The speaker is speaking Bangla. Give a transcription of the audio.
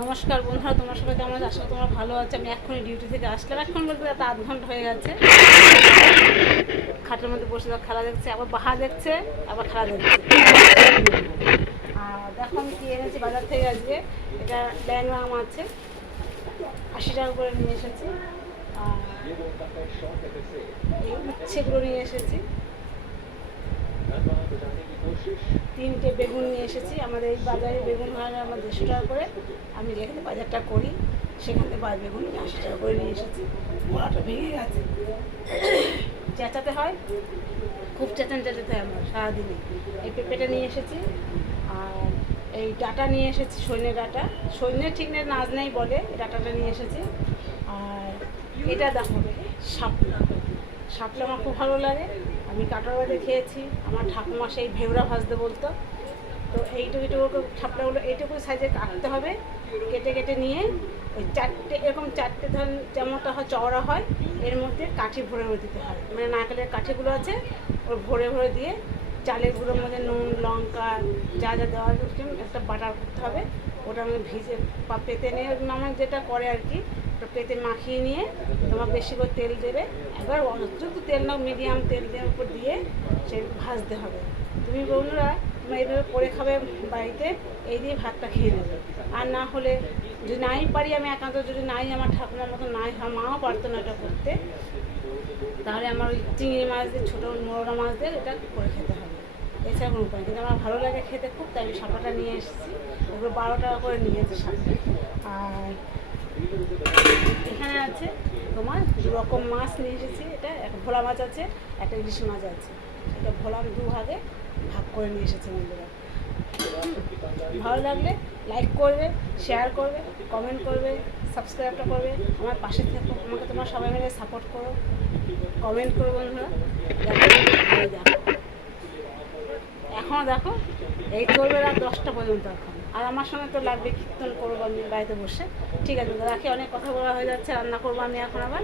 নমস্কার বন্ধুরা, তোমার সবাই কেমন আছো? আসলে তোমরা ভালো আছে। আমি এক্ষুনি ডিউটি থেকে আসলাম। এখন বলতে এত আধ ঘণ্টা হয়ে গেছে। খাটের মধ্যে বসে খেলা দেখছে, আবার বাহা দেখছে, আবার খেলা দেখছে। আর দেখো আমি কি এনেছি বাজার থেকে আজকে। এটা ব্যাংলা আম আছে। আশি টাকা করে নিয়ে এসেছি। আর উচ্ছেগুলো নিয়ে এসেছি। তিনটে বেগুন নিয়ে এসেছি। আমাদের এই বাজারে বেগুন হয় আমার দেড়শো টাকা করে। আমি যেখানে বাজারটা করি, সেখান থেকে বেগুন নিয়ে আশি টাকা করে নিয়ে এসেছি। গোড়াটা ভেঙে গেছে। চেঁচাতে হয়। খুব চেঁচান চেঁচাতে হয় আমার সারাদিনে। এই পেঁপেটা নিয়ে এসেছি। আর এই ডাটা নিয়ে এসেছি সৈন্য ডাটা। সৈন্যের ঠিক নেই নাচ নেই বলে ডাটাটা নিয়ে এসেছি। আর এটা দেখো শাপলা শাপলা আমার খুব ভালো লাগে। আমি কাটার বাড়ি খেয়েছি, আমার ঠাকুমা সেই ভেউরা ভাজতে বলতো। তো এইটুকু এইটুকু শাপলাগুলো এইটুকু সাইজে কাটতে হবে। কেটে কেটে নিয়ে ওই চারটে, এরকম চারটে ধরুন যেমনটা হয়, চওড়া হয়, এর মধ্যে কাঠি ভরে ভরে দিতে হয়। মানে নারকেলের কাঠিগুলো আছে, ওর ভরে ভরে দিয়ে চালের গুঁড়োর মধ্যে নুন, লঙ্কা, যা যা দেওয়া একটা বাটার করতে হবে। ওটা আমি ভিজে বা পেতে নিয়ে মানে যেটা করে আর কি, ওটা পেতে মাখিয়ে নিয়ে তোমার বেশি করে তেল দেবে। একবার অযুক্ত তেল নাও মিডিয়াম তেল দেওয়ার উপর দিয়ে সে ভাজতে হবে। তুমি বন্ধুরা, তোমরা এইভাবে করে খাবে বাড়িতে, এই দিয়ে ভাতটা খেয়ে নেবে। আর না হলে যদি নাই পারি আমি একান্ত, যদি নাই আমার ঠাকুমার মতো নাই হয়, মাও পারতো না এটা করতে, তাহলে আমার ওই চিংড়ি মাছ দিয়ে, ছোটো মোরলা মাছ দিয়ে এটা করে খেতে হবে। এছাড়া কোনো উপায়। কিন্তু আমার ভালো লাগে খেতে খুব, তাই আমি শাঁখাটা নিয়ে এসেছি। এগুলো বারো টাকা করে নিয়েছি শাঁখা আর এখানে আছে তোমার দু রকম মাছ নিয়ে এসেছি। এটা একটা ভোলা মাছ আছে, একটা ইলিশ মাছ আছে। এটা ভোলা দু ভাগে ভাগ করে নিয়ে এসেছি বন্ধুরা। ভালো লাগলে লাইক করবে শেয়ার করবে কমেন্ট করবে সাবস্ক্রাইবটা করবে। আমার পাশে থেকে, আমাকে তোমরা সবাই মিলে সাপোর্ট করো। কমেন্ট করো বন্ধুরা দেখো এই দেখো এখনও দেখো, এই করবে রাত দশটা পর্যন্ত আর আমার সঙ্গে তো লাগবে কীর্তন করব আমি বাড়িতে বসে। ঠিক আছে, রাখি, অনেক কথা বলা হয়ে যাচ্ছে, রান্না করব আমি এখন আবার।